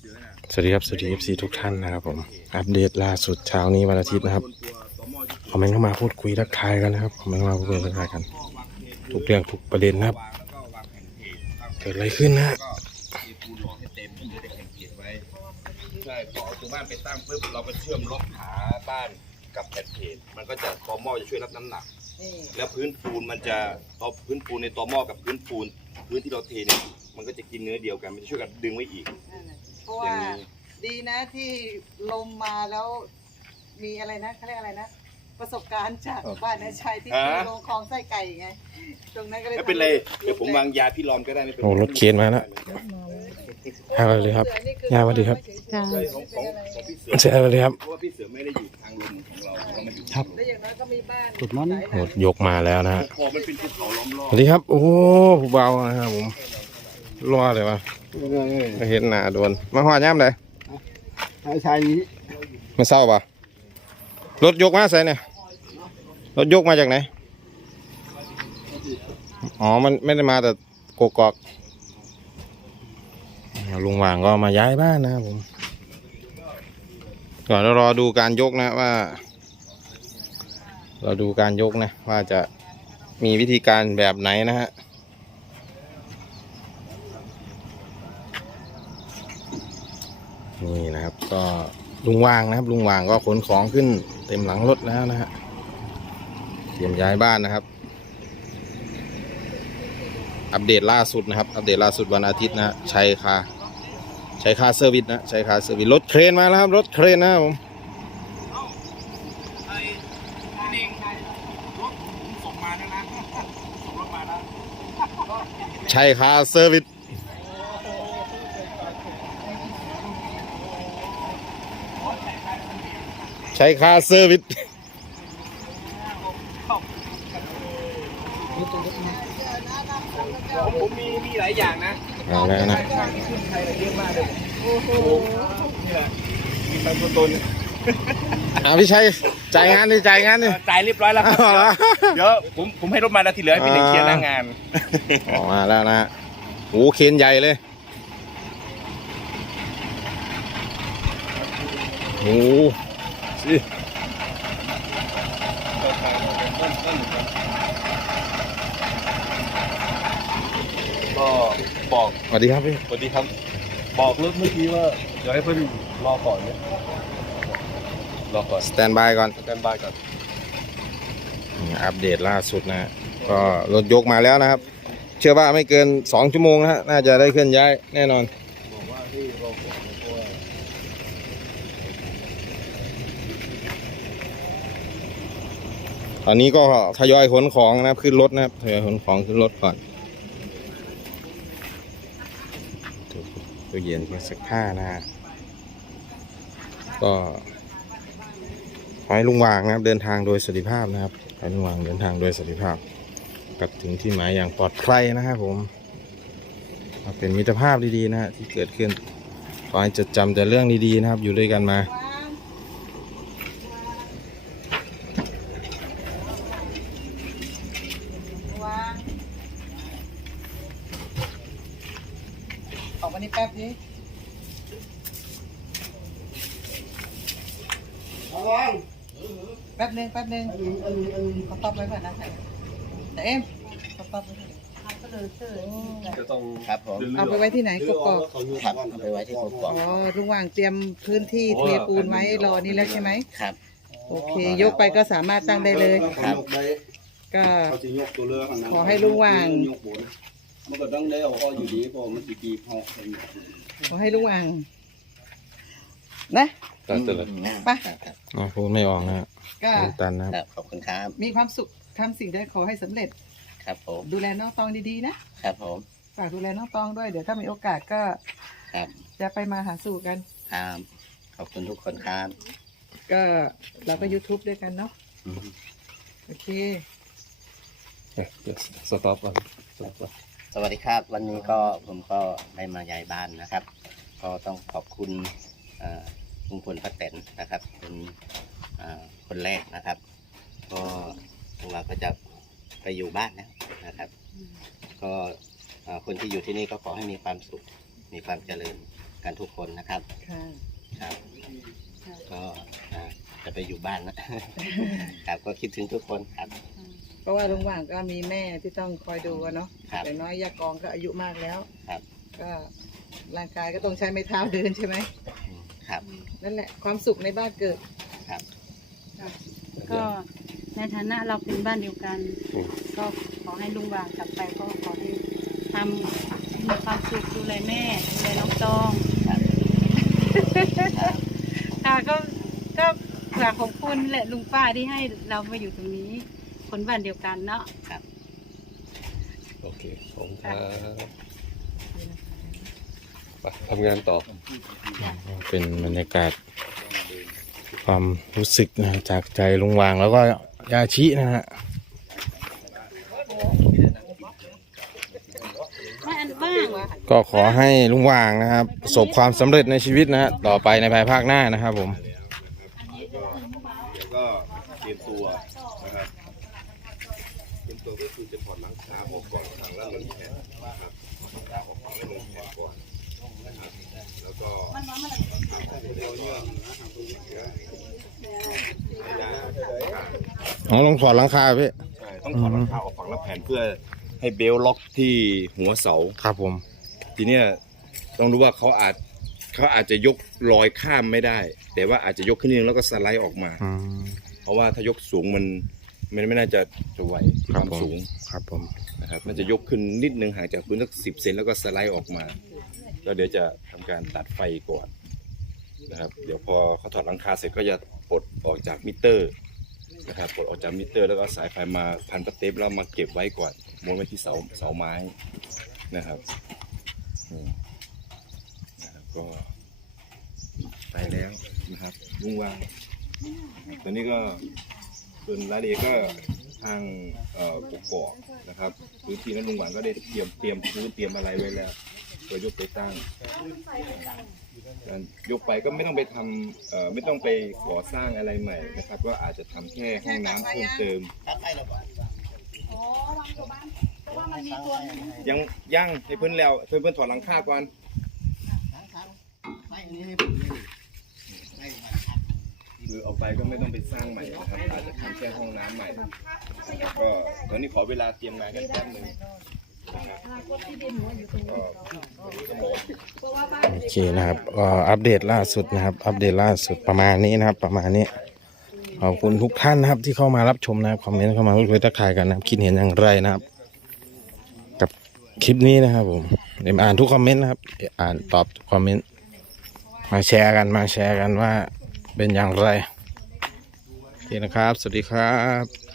สวัสดีครับสวัสดี FC ทุกท่านนะครับผมอัปเดตล่าสุดเช้านี้วันอาทิตย์นะครับคอมเมนต์เข้ามาพูดคุยทักทายกันนะครับคอมเมนต์เข้ามาพูดคุยทักทายกัน ทุกเรื่องทุกประเด็นนะครับเกิดอะไรขึ้นนะฮะปูนหล่อให้เต็มเพื่อจะแข่งเกียรไว้ใช่พอเอาตัวบ้านไปตั้งปุ๊บเราก็เชื่อมล็อกขาบ้านกับแผ่นเพจมันก็จะตอหม้อจะช่วยรับน้ำหนัก แล้วพื้นปูนมันจะตอพื้นปูนในตอหม้อกับพื้นปูน พื้นที่เราเทเนี่ยมันก็จะกินเนื้อเดียวกันมันจะช่วยกันดึงไว้อีก นะที่ลมมาแล้วมีอะไรนะเขาเรียกอะไรนะ ประสบการณ์จากบ้านนายชัยที่เคยลงคลองไส้ไก่ไงตรงนั้นก็เลยไม่เป็นไรทำเดี๋ยวผมวางยาพี่ลอมก็ได้ไม่เป็นโอ้รถเคนมาแล้วฮาสวัสดีครับยายสวัสดีครับจ้าใช่ของของของพี่เสือเสียสวัสดีครับเพราะว่าพี่เสือไม่ได้อยู่ทางลมของเราเรามาอยู่ครับแล้วอย่างน้อยก็มีบ้านกดมันหลายหรลังถยกมาแล้วนะฮะพอมันเป็นภูเขาล้อมรอสบวัสดีครับ โอ้ผู้เบานะครับผมรอเลยวะไม่เห็นหน้าโดนมาหอดย่ำเลย ชายชายนี้มาเศร้าปะรถยกมาใส่เนี่ยรถยกมาจากไหน อ๋อ มันไม่ได้มาแต่กกอกลุงหว่างก็มาย้ายบ้านนะครับผมก่อนรอดูการยกนะว่า เราดูการยกนะ ว่าจะมีวิธีการแบบไหนนะฮะ นี่นะครับ ก็ลุงวางนะครับ ลุงวางก็ขนของขึ้นเต็มหลังรถแล้วนะฮะเตรียมย้ายบ้านนะครับ อัปเดตล่าสุดนะครับ อัปเดตล่าสุดวันอาทิตย์นะชัยคาชัยคาเซอร์วิสนะชัยคาเซอร์วิสรถเครนมาแล้วครับรถเครนนะครับผมไอ้นี่เองรถผมชัยคาเซอร์วิส ชัยคาเซอร์วิสผมมีมีหลายอย่างนะเอาแล้วนะช่างที่ขึ้นไทยเยอะมากเลยโอ้โหนี่แหละมีตังค์ตนเอาพี่ชัยจ่ายงานดิจ่ายงานดิจ่ายเรียบร้อยแล้วครับเอาละเดี๋ยวผมผมให้รถมาแล้วที่เหลือให้พี่หนึ่งเคลียร์หน้างานออกมาแล้วนะฮะโอ้เคนใหญ่เลยโอ้ สิก็บอกสวัสดีครับพี่สวัสดีครับ บอกรถเมื่อกี้ว่าเดี๋ยวให้เพื่อนรอก่อนเนี่ยรอก่อนสแตนบายก่อนสแตนบายก่อนอัปเดตล่าสุดนะฮะก็รถยกมาแล้วนะครับ เชื่อว่าไม่เกิน 2 ชั่วโมงนะฮะน่าจะได้เคลื่อนย้ายแน่นอน บอกว่าที่รอก่อนเพราะว่า ต อนนี้ก็ทยอยขนของนะครับขึ้นรถนะครับทยอยขนของขึ้นรถก่อนตู้เย็นเครื่องซักผ้านะ ก็ขอให้ลุงวางนะครับ เดินทางโดยสวัสดิภาพนะครับขอให้ลุงวางเดินทางโดยสวัสดิภาพกลับถึงที่หมายอย่างปลอดภัยนะครับผมเอาเป็นมิตรภาพดีๆนะฮะที่เกิดขึ้นขอให้จดจำแต่เรื่องดีๆนะครับ อยู่ด้วยกันมา วางวาง ออกมานี่แป๊บนี้แป๊บนึงแป๊บนึงเขาตอบไว้ก่อนนะแต่เอ็มเขาตอบไว้ก่อนจะต้องครับผมเอาไปไว้ที่ไหนกกอกครับเอาไปไว้ที่กกอกอ๋อลุงวางเตรียมพื้นที่เทปูนไว้รอนี้แล้วใช่ไหมครับ โอเค ยกไปก็สามารถตั้งได้เลยครับก็เขาจะยกตัวเรือข้างหน้าขอให้ลุงวางยกบน มันก็ต้องได้เอาอ้ออยู่ดีเพราะมันจะกีบเหาะขอให้ลุงวางนะตัดเลยไปอ๋อพูดไม่ออกนะฮะก็ตันนะครับ ครับขอบคุณครับ มีความสุขทำสิ่งใดขอให้สำเร็จ ครับผม ดูแลน้องตองดีๆนะครับผม ฝากดูแลน้องตองด้วยเดี๋ยวถ้ามีโอกาสก็ครับ จะไปมาหาสู่กัน ครับ ขอบคุณทุกคนครับ ก็เราก็ YouTube ด้วยกันเนาะโอเคสต็อปก่อนสต็อปก่อน สวัสดีครับวันนี้ก็ผมก็ได้มาย้ายบ้านนะครับ ก็ต้องขอบคุณเอ่อลุงพลป้าแตนนะครับเป็นเอ่อคนแรกนะครับ ก็พวกเราก็จะไปอยู่บ้านแล้วนะครับ ก็เอ่อคนที่อยู่ที่นี่ก็ขอให้มีความสุขมีความเจริญกันทุกคนนะครับค่ะครับค่ะก็อ่าจะไปอยู่บ้านนะครับก็คิดถึงทุกคนครับ เพราะว่าลุงหว่างก็มีแม่ที่ต้องคอยดูอะเนาะครับอย่างน้อยยากองก็อายุมากแล้วครับ ก็ร่างกายก็ต้องใช้ไม้เท้าเดินใช่ไหมอืมครับ นั่นแหละความสุขในบ้านเกิดครับก็ในฐานะเราเป็นบ้านเดียวกันก็ขอให้ลุงวางกลับไปก็ขอให้ทำให้มีความสุขดูแลแม่ดูแลน้องตองครับค่ะก็ก็ฝากขอบคุณแหละลุงป้าที่ให้เรามาอยู่ตรงนี้ คนบ้านเดียวกันเนาะโอเคขอบคุณครับไปทำงานต่อ เป็นบรรยากาศ ความรู้สึกนะฮะจากใจลุงวางแล้วก็ยาชินะฮะไม่อันบ้างก็ขอให้ลุงวางนะครับ ประสบความสำเร็จในชีวิตนะฮะต่อไปในภายภาคหน้านะครับผมเดี๋ยวก็เตรียมตัวนะครับเตรียมตัวก็คือจะถอดหลังคาออกก่อนทางแล้วลงแขนนะครับถอดหลังคาออกก่อนแล้วลงแขนก่อนนะครับแล้วก็เดี๋ยวเนี่ยนะครับตรงนี้นะไม่ได้อ๋อลองถอดหลังคาพี่ ใช่ต้องถอดหลังคาออกฝั่งละแผ่นเพื่อให้เบลต์ล็อกที่หัวเสา ครับผม ทีเนี้ยต้องรู้ว่าเขาอาจเขาอาจจะยกลอยข้ามไม่ได้ แต่ว่าอาจจะยกขึ้นนิดนึงแล้วก็สไลด์ออกมา อืม เพราะว่าถ้ายกสูงมัน มันไม่น่าจะจะไหวคครับวามผม สูงครับผม นะครับน่าจะยกขึ้นนิดนึงห่างจากพื้นสักสิบเซนแล้วก็สไลด์ออกมาแล้วเดี๋ยวจะทำการตัดไฟก่อนนะครับ เดี๋ยวพอเขาถอดหลังคาเสร็จก็จะปลดออกจากมิเตอร์นะครับปลดออกจากมิเตอร์ แล้วก็เอาสายไฟมาพันประเทปแล้วมาเก็บไว้ก่อนม้วนไว้ที่เสาเสาไม้นะครับอืมนะครับก็ไปแล้วนะครับลุงวางตอนนี้ก็ ส่วนรายละเอียดก็ทางเอ่อกกอกนะครับพื้นที่นั้นลุงหวานก็ได้เตรียมเตรียมพื้นเตรียมอะไรไว้แล้วตัวยกไปตั้งการยกไปก็ไม่ต้องไปทำเอ่อไม่ต้องไปก่อสร้างอะไรใหม่นะครับ ก็อาจจะทำแค่ห้องน้ำเพิ่มเติมยังยังให้เพื่อนแล้วเพื่อนเพื่อนถอดหลังคาก่อนคือ คือเอกไปก็ไม่ต้องไปสร้างใหม่นะครับอาจจะทำแค่ห้องน้ำใหม่ก็ตอนนี้ขอเวลาเตรียมงานกันแป๊บหนึงนะครับก็ตอนนี้ก็มองโอเคนะครับก็อัปเดตล่าสุดนะครับ อัปเดตล่าสุดประมาณนี้นะครับ ประมาณนี้ ขอบคุณทุกท่านนะครับ ที่เข้ามารับชมนะครับคอมเมนต์เข้ามาพูดคุยทักทายกันนะครับ คิดเห็นอย่างไรนะครับ กับคลิปนี้นะครับผมเดี๋ยวมาอ่านทุกคอมเมนต์นะครับ อ่านตอบทุกคอมเมนต์มาแชร์กันมาแชร์กันว่า เป็นอย่างไรโอเคนะครับ สวัสดีครับ